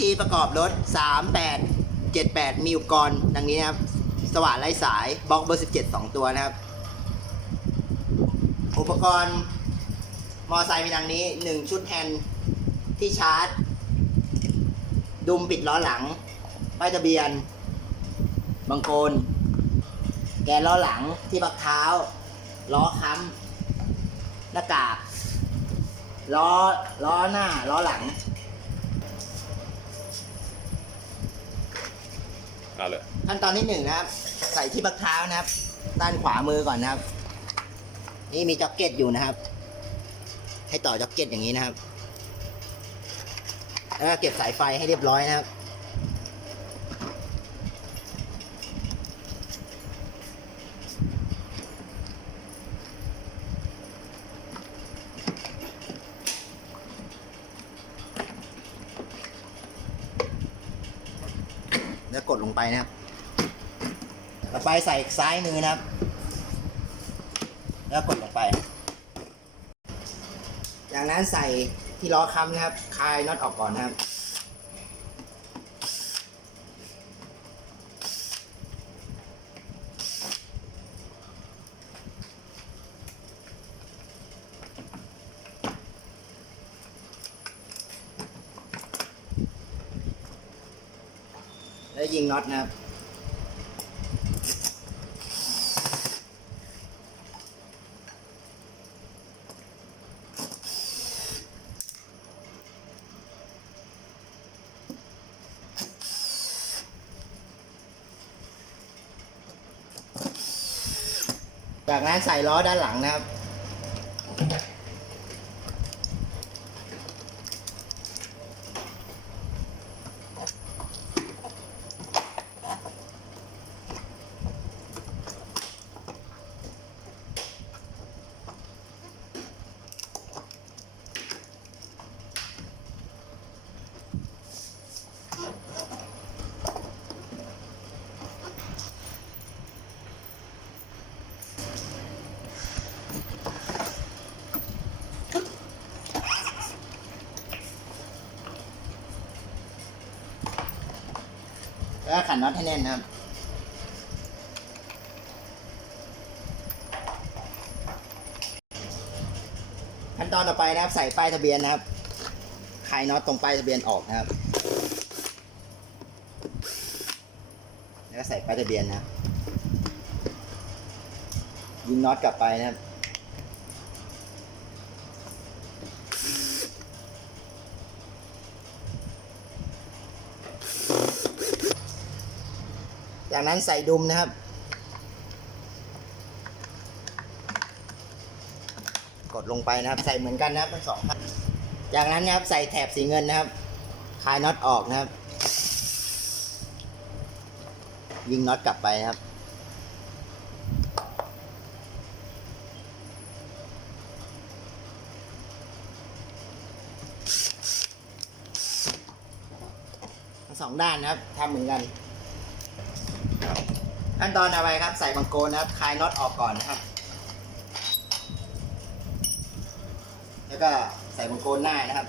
ที่ประกอบรถ 38 78 มีอุปกรณ์ดังนี้นะครับ สว่านไร้สายบล็อกเบอร์ 17 2 ตัวนะครับ อุปกรณ์มอไซค์มีดังนี้ 1 ชุดแฮนด์ที่ชาร์จ ดุมปิดล้อหลังป้ายทะเบียน บังโกนแกนล้อหลังที่บักเท้า ล้อค้ำหน้ากากล้อล้อหน้า ล้อหลัง เอาเลยขั้นตอนที่หนึ่งนะครับ ใส่ที่บักเท้านะครับ ด้านขวามือก่อนนะครับ นี่มีจ็อกเก็ตอยู่นะครับ ให้ต่อจ็อกเก็ตอย่างนี้นะครับ แล้วก็เก็บสายไฟให้เรียบร้อยนะครับ กดลงไปนะครับ ต่อไปใส่ซ้ายมือนะครับ แล้วกดลงไป จากนั้นใส่ที่ล้อค้ำนะครับ คลายน็อตออกก่อนนะครับ แล้วยิงน็อตนะครับจากนั้นใส่ล้อด้านหลังนะครับ แล้วขันน็อตให้แน่นนะครับขั้นตอนต่อไปนะครับ ใส่ป้ายทะเบียนนะครับคลายน็อตตรงป้ายทะเบียนออกนะครับ แล้วก็ใส่ป้ายทะเบียนนะยิงน็อตกลับไปนะครับ จากนั้นใส่ดุมนะครับ กดลงไปนะครับ ใส่เหมือนกันนะครับทั้งสองข้างจากนั้นนะครับใส่แถบสีเงินนะครับ คลายน็อตออกนะครับ ยิงน็อตกลับไปนะครับทั้งสองด้านนะครับทำเหมือนกัน ขั้นตอนต่อไปครับ ใส่บังโกนนะครับ คลายน็อตออกก่อนนะครับ แล้วก็ใส่บังโกนหน้านะครับ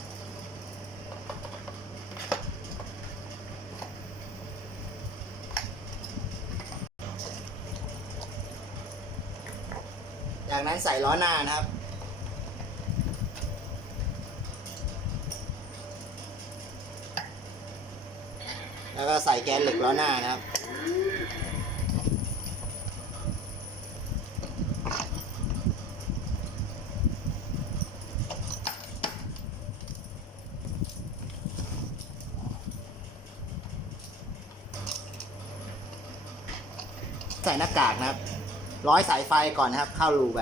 จากนั้นใส่ล้อหน้านะครับแล้วก็ใส่แกนเหล็กล้อหน้านะครับ ใส่หน้ากากนะครับ ร้อยสายไฟก่อนนะครับ เข้ารูไป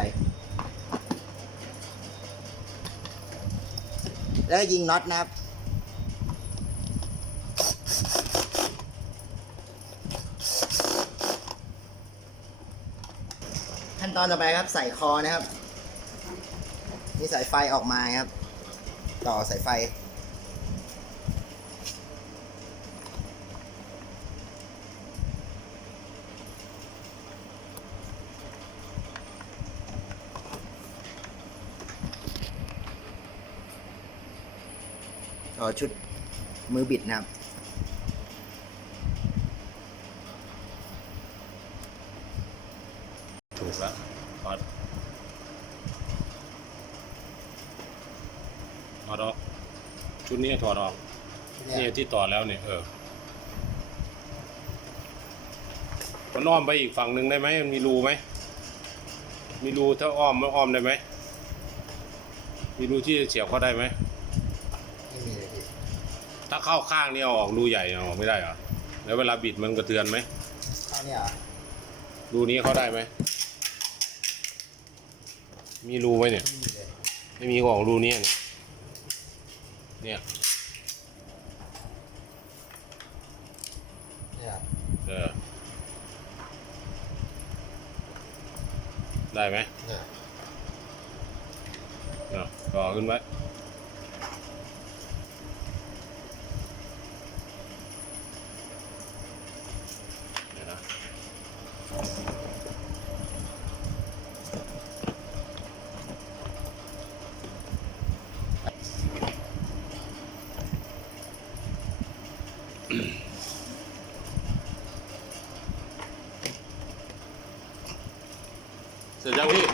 แล้วก็ยิงน็อตนะครับ ขั้นตอนต่อไปครับใส่คอนะครับมีสายไฟออกมาครับ ต่อสายไฟ ต่อชุดมือบิดนะครับ ถูกแล้วถอดถอดออกชุดนี้ถอดออกนี่ที่ต่อแล้วเนี่ยเออมันอ้อมไปอีกฝั่งหนึ่งได้ไหมมันมีรูไหม มีรูถ้าอ้อมมันอ้อมได้ไหม มีรูที่จะเฉียวเข้าได้ไหมไม่มีเลยพี่ ถ้าเข้าข้างนี่เอาออกรูใหญ่เอาออกไม่ได้เหรอ แล้วเวลาบิดมันกระเทือนไหมเข้าเนี่ยเหรอรูนี้เข้าได้ไหม มีรูไหมเนี่ย ไม่มีเลยไม่มีของรูเนี้ยเนี่ยเนี่ย เออได้ไหมเนี่ยเนาะต่อขึ้นไว้ เสร็จยังพี่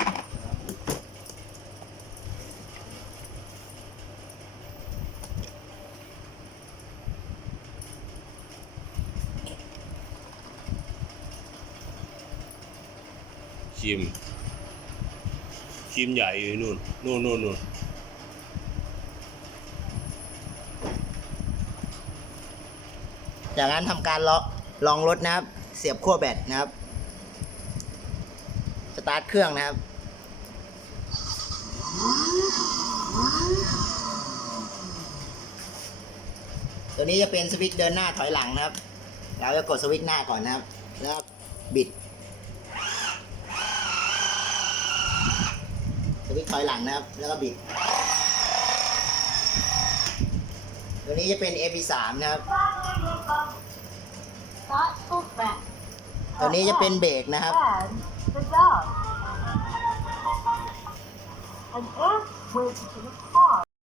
ครีมครีมใหญ่อยู่นู่นนู่นนู่นนู่นจากนั้นทำการลองลองรถนะครับ เสียบขั้วแบตนะครับ ตาร์ทเครื่องนะครับ ตัวนี้จะเป็นสวิตช์เดินหน้าถอยหลังนะครับ เราจะกดสวิตช์หน้าก่อนนะครับ แล้วบิด สวิตช์ถอยหลังนะครับ แล้วก็บิด ตัวนี้จะเป็น AP3 นะครับตัวนี้จะเป็นเบรกนะครับ and Earth went into the car.